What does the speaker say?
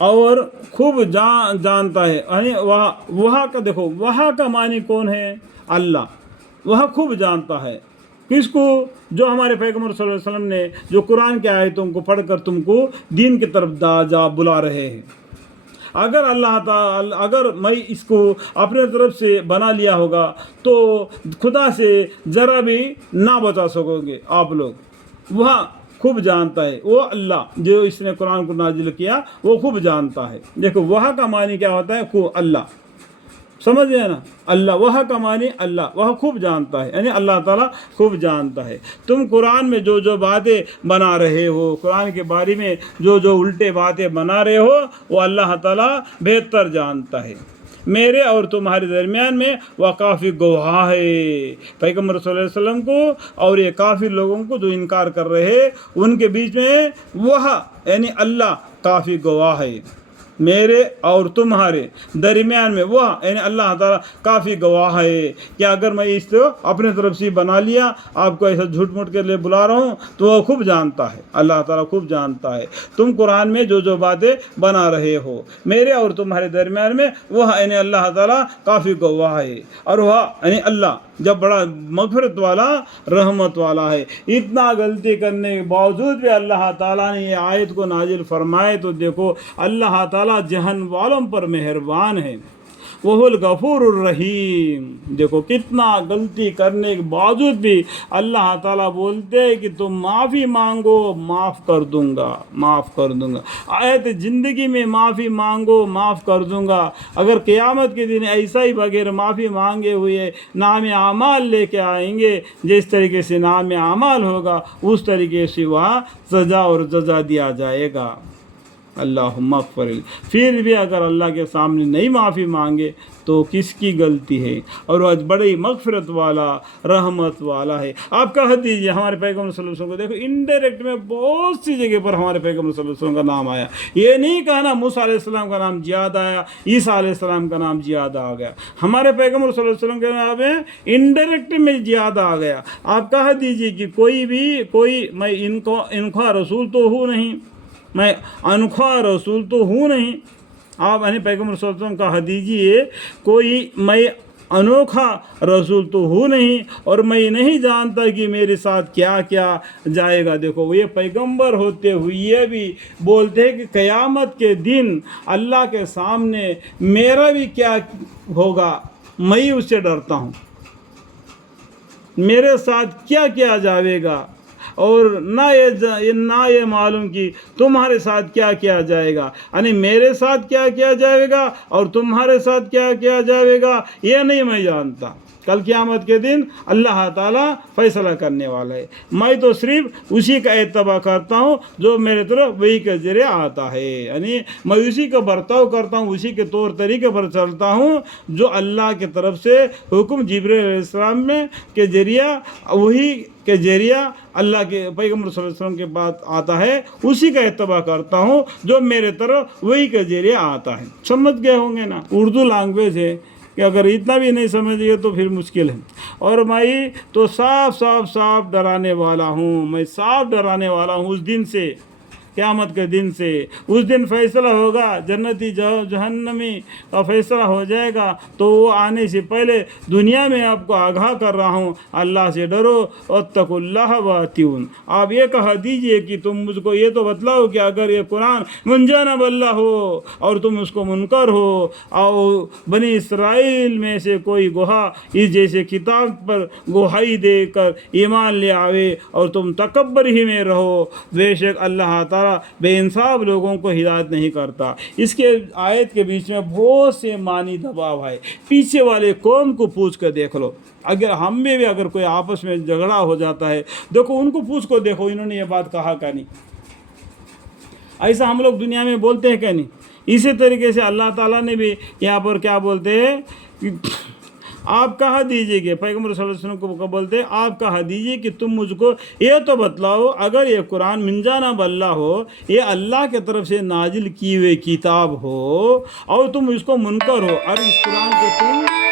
और खूब जानता है। यानी वहाँ का देखो, वहाँ का मानी कौन है? अल्लाह। वह खूब जानता है किसको? जो हमारे पैगम्बर सल्लल्लाहु अलैहि वसल्लम ने जो कुरान के आयतों को पढ़कर तुमको दीन की तरफ जा बुला रहे हैं। अगर अगर मैं इसको अपने तरफ से बना लिया होगा तो खुदा से ज़रा भी ना बचा सकोगे आप लोग। वह खूब जानता है, वो अल्लाह जो इसने कुरान को नाजिल किया वो खूब जानता है। देखो वह का मानी क्या होता है? खूब अल्लाह, समझ गए ना? अल्लाह, वह का मानी अल्लाह, वह खूब जानता है, यानी अल्लाह ताला खूब जानता है। तुम कुरान में जो जो बातें बना रहे हो, कुरान के बारे में जो जो उल्टे बातें बना रहे हो, वो अल्लाह ताला बेहतर जानता है। मेरे और तुम्हारे दरमियान में वह काफ़ी गवाह है। पैगम्बर सल्लल्लाहु अलैहि वसल्लम को और ये काफ़ी लोगों को जो इनकार कर रहे हैं उनके बीच में वह यानी अल्लाह काफ़ी गवाह है। मेरे और तुम्हारे दरमियान में वह यानी अल्लाह ताला काफ़ी गवाह है कि अगर मैं इसको अपने तरफ से बना लिया, आपको ऐसा झूठ मूठ के लिए बुला रहा हूँ, तो वह खूब जानता है, अल्लाह ताला खूब जानता है तुम कुरान में जो जो बातें बना रहे हो। मेरे और तुम्हारे दरमियान में वह यानी अल्लाह ताला काफ़ी गवाह है। और वह यानी अल्लाह जब बड़ा मग़फ़िरत वाला, रहमत वाला है। इतना गलती करने के बावजूद भी अल्लाह ताला ने ये आयत को नाजिल फरमाए, तो देखो अल्लाह ताला जहन वालों पर मेहरबान है, वहुल गफूरुर रहीम। देखो कितना गलती करने के बावजूद भी अल्लाह ताला बोलते हैं कि तुम माफ़ी मांगो, माफ़ कर दूंगा, माफ़ कर दूंगा। आयत ज़िंदगी में माफ़ी मांगो, माफ़ कर दूंगा। अगर क़यामत के दिन ऐसा ही बगैर माफ़ी मांगे हुए नाम आमाल लेके आएंगे, जिस तरीके से नाम आमाल होगा उस तरीके से वहाँ सज़ा और जज़ा दिया जाएगा। अल्लाहुम्मा अग़फ़िर। फिर भी अगर अल्लाह के सामने नहीं माफ़ी मांगे तो किसकी गलती है? और वह बड़ी मग़फ़िरत वाला, रहमत वाला है। आप कह दीजिए हमारे पैगम्बर सल्लल्लाहु अलैहि वसल्लम को देखो, इनडायरेक्ट में बहुत सी जगह पर हमारे पैगम्बर सल्लल्लाहु अलैहि वसल्लम का नाम आया। ये नहीं कहना मूसा अलैहिस्सलाम का नाम जियाद आया, ईसा अलैहिस्सलाम का नाम जियाद आ गया। हमारे पैगम्बर सल्लल्लाहु अलैहि वसल्लम के नाम में इनडायरेक्ट में जियाद आ गया। आप कह दीजिए कि कोई मैं इनका रसूल तो हूँ नहीं, मैं अनोखा रसूल तो हूँ नहीं। आप यानी पैगम्बर सल्लल्लाहु अलैहि वसल्लम कह दीजिए कोई मैं अनोखा रसूल तो हूँ नहीं और मैं नहीं जानता कि मेरे साथ क्या क्या जाएगा। देखो ये पैगंबर होते हुए भी बोलते हैं कि क़यामत के दिन अल्लाह के सामने मेरा भी क्या होगा, मैं उससे डरता हूँ, मेरे साथ क्या क्या जाएगा, और ना ये मालूम कि तुम्हारे साथ क्या क्या जाएगा। यानी मेरे साथ क्या क्या जाएगा और तुम्हारे साथ क्या क्या जाएगा ये नहीं मैं जानता। कल क़यामत के दिन अल्लाह ताला फ़ैसला करने वाला है। मैं तो सिर्फ उसी का इत्तबा करता हूँ जो मेरे तरफ वही के ज़रिए आता है। यानी मैं उसी का बर्ताव करता हूँ, उसी के तौर तरीके पर चलता हूँ जो अल्लाह की तरफ से हुक्म जिब्रील अलैहिस्सलाम में के ज़रिया, वही के ज़रिया अल्लाह के पैगम्बर सल्लल्लाहु अलैहि वसल्लम के बाद आता है, उसी का इत्तबा करता हूँ जो मेरे तरफ वही के ज़रिए आता है। समझ गए होंगे ना? उर्दू लैंग्वेज है कि अगर इतना भी नहीं समझिए तो फिर मुश्किल है। और मैं तो साफ डराने वाला हूँ, मैं साफ डराने वाला हूँ उस दिन से, क़यामत के दिन से। उस दिन फ़ैसला होगा, जन्नती जहन्नमी का फ़ैसला हो जाएगा। तो वो आने से पहले दुनिया में आपको आगाह कर रहा हूँ, अल्लाह से डरो, वत्तकुल्लाह वातिऊन। आप ये कह दीजिए कि तुम मुझको ये तो बतलाओ कि अगर ये कुरान मुंजाना बल्ला हो और तुम उसको मुनकर हो और बनी इसराइल में से कोई गोहा इस जैसे किताब पर गुहाई देकर ईमान ले आवे और तुम तकब्बर ही में रहो, बेशक अल्लाह ताला बेइंसाफ लोगों को हिदायत नहीं करता। इसके आयत के बीच में बहुत से मानी दबाव है। पीछे वाले कौम को पूछ कर देख लो, अगर हम में भी अगर कोई आपस में झगड़ा हो जाता है, देखो उनको पूछ को देखो इन्होंने ये बात कहा क्या नहीं। ऐसा हम लोग दुनिया में बोलते हैं क्या नहीं? इसी तरीके से अल्लाह ताला ने भी यहाँ पर क्या बोलते हैं कि आप कहा दीजिए कि पैगम्बर सल्लल्लाहु अलैहि वसल्लम को बोलते हैं, आप कहा दीजिए कि तुम मुझको ये तो बतलाओ अगर ये कुरान मिंजाना बल्ला हो, ये अल्लाह के तरफ से नाजिल की हुई किताब हो और तुम इसको मुनकर हो और इस कुरान को तुम